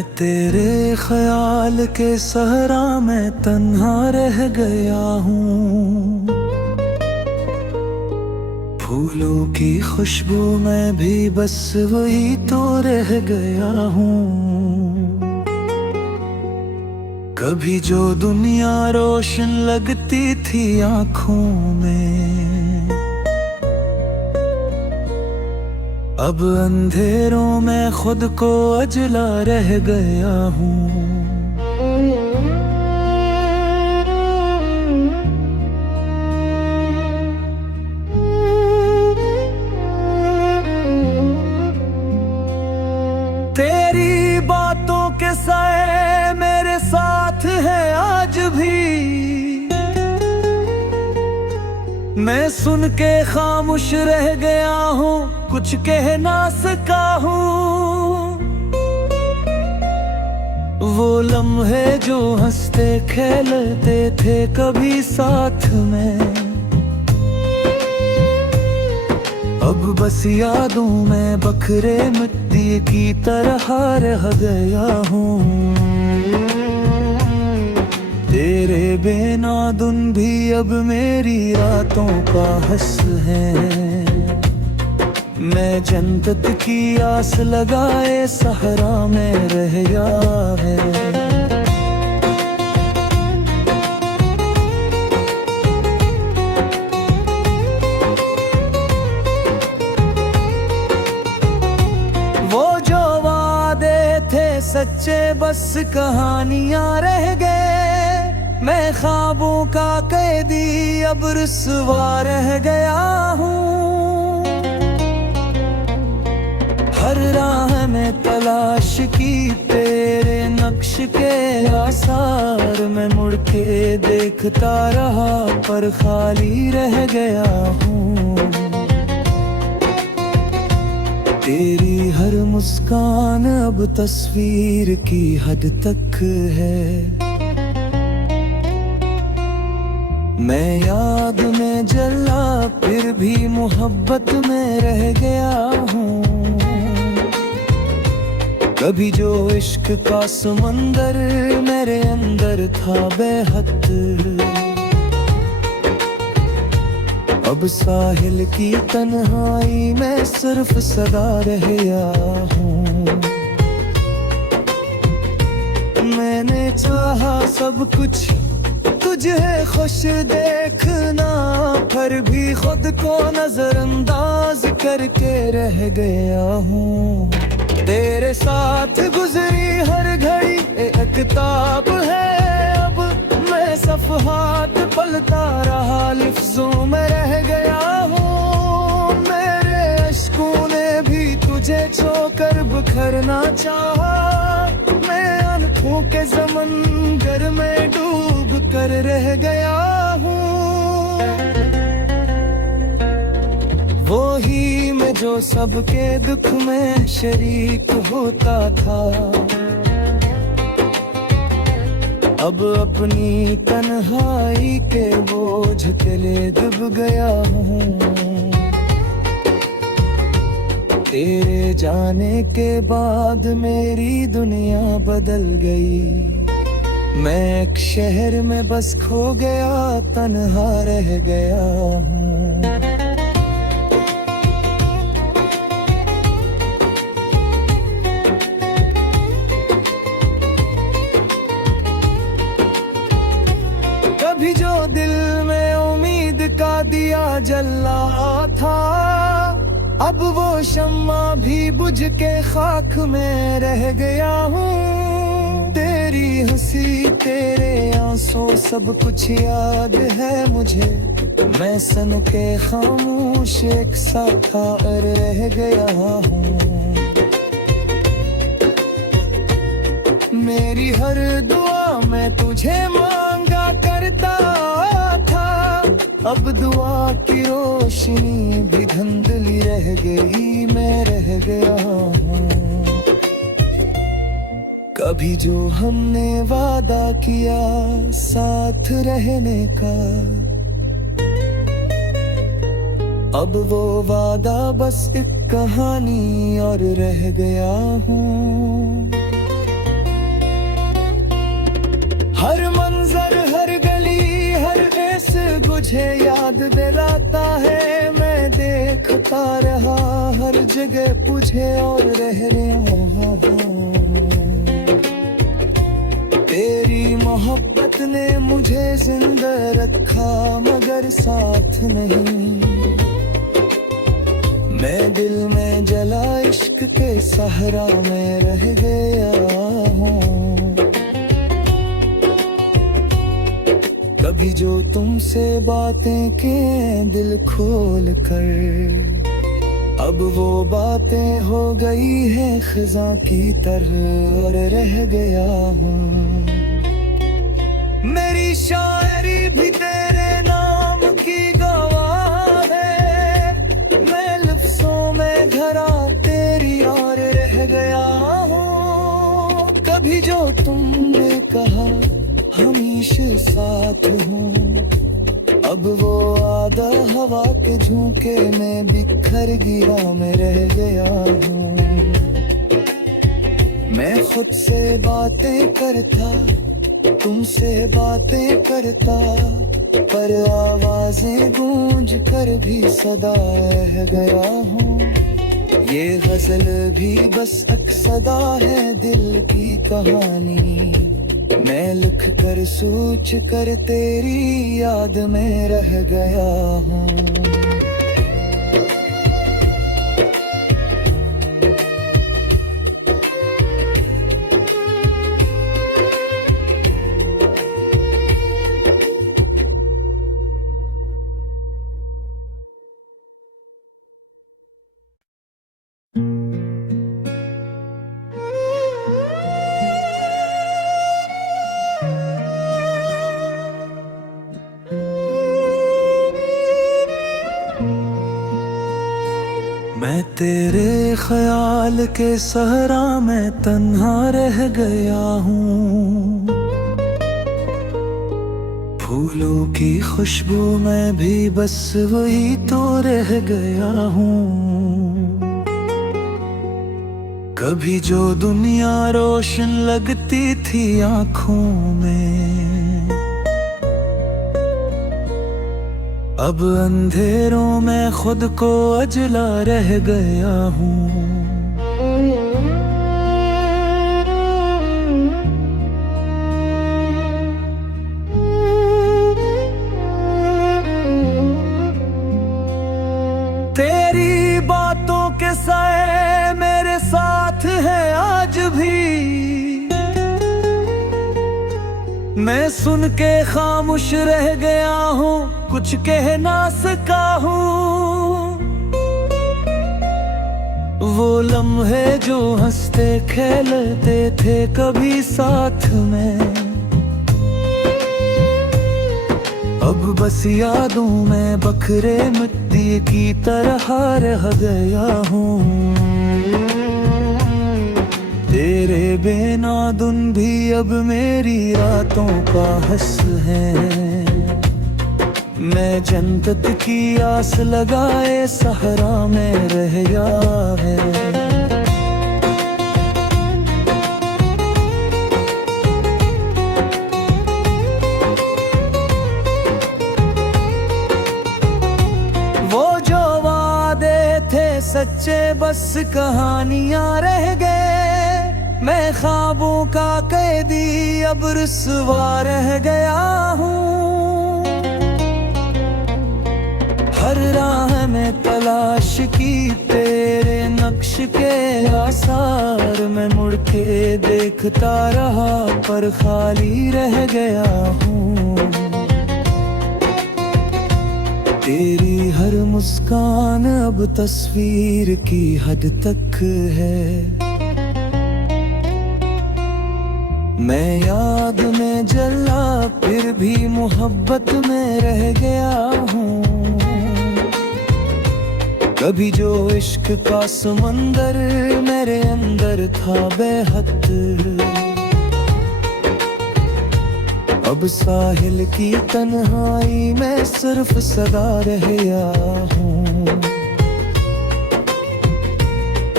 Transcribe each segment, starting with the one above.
मैं तेरे ख्याल के सहरा में तन्हा रह गया हूँ। फूलों की खुशबू में भी बस वही तो रह गया हूँ। कभी जो दुनिया रोशन लगती थी आँखों में, अब अंधेरों में खुद को अजला रह गया हूँ। तेरी बातों के साए मेरे साथ है आज भी, मैं सुन के खामोश रह गया हूँ, कुछ कह ना सका हूँ। वो लम्हे जो हंसते खेलते थे कभी साथ में, अब बस यादों में बखरे मिट्टी की तरह रह गया हूँ। तेरे बिना दिन भी अब मेरी रातों का हंस है। मैं जन्नत की आस लगाए सहरा में रह गया है। वो जो वादे थे सच्चे बस कहानियां रह गए। मैं ख्वाबों का कैदी अब रुसवा रह गया हूँ। हर राह में तलाश की तेरे नक्श के आसार, मैं मुड़ के देखता रहा पर खाली रह गया हूँ। तेरी हर मुस्कान अब तस्वीर की हद तक है। मैं याद में जला फिर भी मोहब्बत में रह गया हूँ। कभी जो इश्क का समंदर मेरे अंदर था बेहद, अब साहिल की तन्हाई में सिर्फ सदा रह गया हूँ। मैंने चाहा सब कुछ तुझे खुश देखना, पर भी खुद को नजरअंदाज करके रह गया हूँ। तेरे साथ गुजरी हर घड़ी एक किताब है, अब मैं सफ़हात पलटा रहा लफ्ज़ों में रह गया हूँ। मेरे अश्कों ने भी तुझे छोकर बिखरना चाहा, मैं आंखों के समंदर में डूब कर रह गया हूँ। वो ही मैं जो सबके दुख में शरीक होता था, अब अपनी तन्हाई के बोझ के लिए डूब गया हूँ। तेरे जाने के बाद मेरी दुनिया बदल गई। मैं एक शहर में बस खो गया, तन्हा रह गया हूँ। कभी जो दिल में उम्मीद का दिया जला था, अब वो शम्मा भी बुझ के खाक में रह गया हूँ। तेरी हंसी तेरे आंसू सब कुछ याद है मुझे, मैं सन के खामोश एक साथा रह गया हूँ। मेरी हर दुआ मैं तुझे मांगा करता था, अब दुआ की रोशनी भी धुंधली रह गई, मैं रह गया हूँ। कभी जो हमने वादा किया साथ रहने का, अब वो वादा बस एक कहानी और रह गया हूँ। ढूंढता रहा हर जगह तुझे और रह रहा। तेरी मोहब्बत ने मुझे जिंदा रखा मगर साथ नहीं। मैं दिल में जला इश्क के सहरा में रह गया हूँ। कभी जो तुमसे बातें के दिल खोल कर, अब वो बातें हो गई है खिज़ां की तरह और रह गया हूँ। मेरी शायरी भी तेरे नाम की गवाह है, मैं लफ्ज़ों में घरा तेरी और रह गया हूँ। कभी जो तुमने कहा हमेशा साथ हूँ, अब वो आधा हवा के झोंके में बिखर गिरा मैं रह गया हूँ। मैं खुद से बातें करता, तुमसे बातें करता, पर आवाजें गूंज कर भी सदा रह गया हूँ। ये गजल भी बस एक सदा है दिल की कहानी, मैं लिख कर सोच कर तेरी याद में रह गया हूँ। मैं तेरे ख्याल के सहरा में तन्हा रह गया हूँ। फूलों की खुशबू में भी बस वही तो रह गया हूँ। कभी जो दुनिया रोशन लगती थी आँखों में, अब अंधेरों में खुद को अजला रह गया हूँ। तेरी बातों के साए मेरे साथ है आज भी, मैं सुन के खामोश रह गया हूँ, कुछ कह ना सका हूँ। वो लम्हे जो हंसते खेलते थे कभी साथ में, अब बस यादों में बखरे मिट्टी की तरह रह गया हूँ। तेरे बिना दिन भी अब मेरी रातों का हंस है, मैं जन्नत की आस लगाए सहरा में रह गया है। वो जो वादे थे सच्चे बस कहानियां रह गए, मैं ख्वाबों का कैदी अब रुसवा रह गया हूँ। हर राह में तलाश की तेरे नक्श के आसार, मैं मुड़ के देखता रहा पर खाली रह गया हूँ। तेरी हर मुस्कान अब तस्वीर की हद तक है, मैं याद में जला फिर भी मोहब्बत में रह गया हूँ। कभी जो इश्क का समंदर मेरे अंदर था बेहद, अब साहिल की तन्हाई में सिर्फ सदा रह गया हूँ।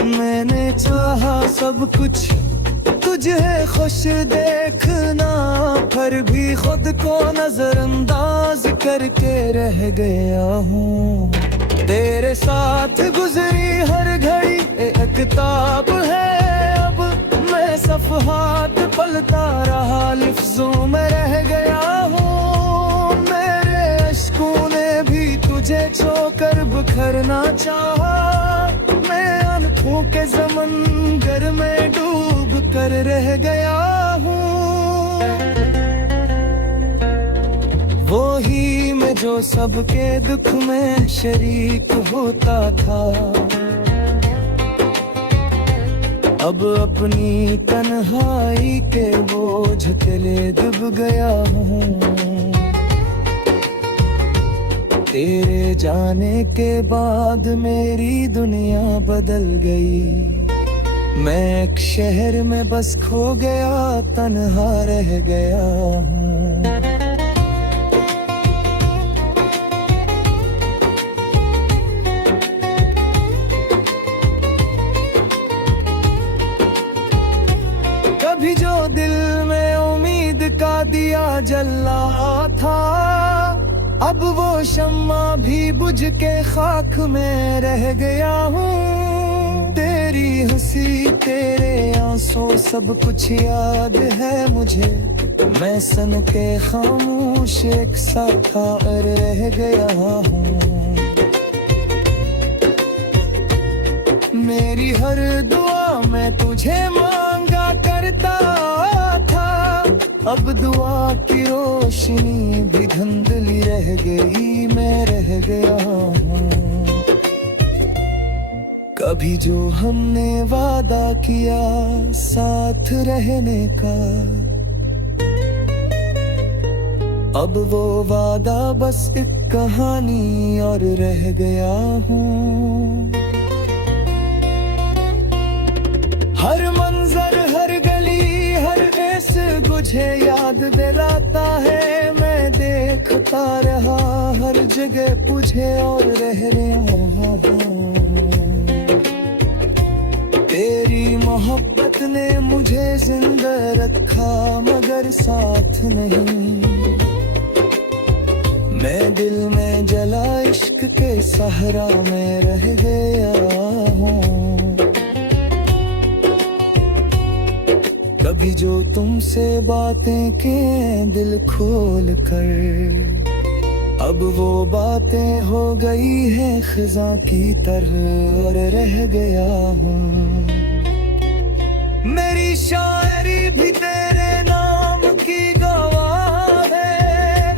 मैंने चाहा सब कुछ तुझे खुश देखना, पर भी खुद को नजरअंदाज करके रह गया हूँ। तेरे साथ गुजरी हर घड़ी एक किताब है, अब मैं सफ़हात पलटा रहा, लिफ्ज़ों में रह गया हूँ। मेरे अश्कों ने भी तुझे छोकर बिखरना चाहा, मैं आंखों के समंदर में डूब कर रह गया हूँ। वो ही मैं जो सबके दुख में शरीक होता था, अब अपनी तन्हाई के बोझ तले दब गया हूँ। तेरे जाने के बाद मेरी दुनिया बदल गई, मैं एक शहर में बस खो गया, तन्हा रह गया हूँ। कभी जो दिल में उम्मीद का दिया जल रहा था, अब वो शम्मा भी बुझ के खाक में रह गया हूँ। तेरी हंसी तेरे आंसू सब कुछ याद है मुझे, मैं सन के खामोश एक साथा रह गया हूँ। मेरी हर दुआ मैं तुझे मांगा करता था, अब दुआ की रोशनी भी धुंधली रह गई, मैं रह गया हूँ। कभी जो हमने वादा किया साथ रहने का, अब वो वादा बस एक कहानी और रह गया हूँ। हर मंजर हर गली हर एस मुझे याद दिलाता है, मैं देखता रहा हर जगह तुझे और रह रहा हूँ। तेरी मोहब्बत ने मुझे जिंदा रखा मगर साथ नहीं, मैं दिल में जला इश्क के सहरा में रह गया हूँ। कभी जो तुमसे बातें के दिल खोल कर, अब वो बातें हो गई हैं खिज़ां की तरह और रह गया हूँ। मेरी शायरी भी तेरे नाम की गवाह है,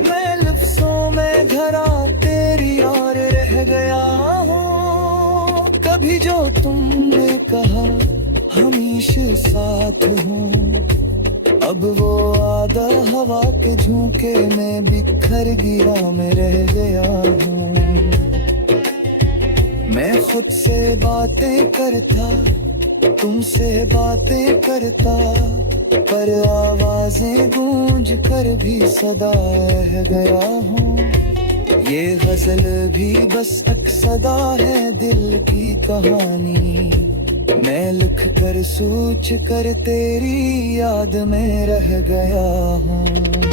मैं लफ्ज़ों में घरा तेरी और रह गया हूँ। कभी जो तुमने कहा हमेशा साथ हूँ, अब वो आधा हवा के झोंके में बिखर गिरा मैं रह गया हूँ। मैं खुद से बातें करता तुमसे बातें करता, पर आवाजें गूंज कर भी सदा रह गया हूँ। ये गजल भी बस एक सदा है दिल की कहानी, मैं लिख कर सोच कर तेरी याद में रह गया हूँ।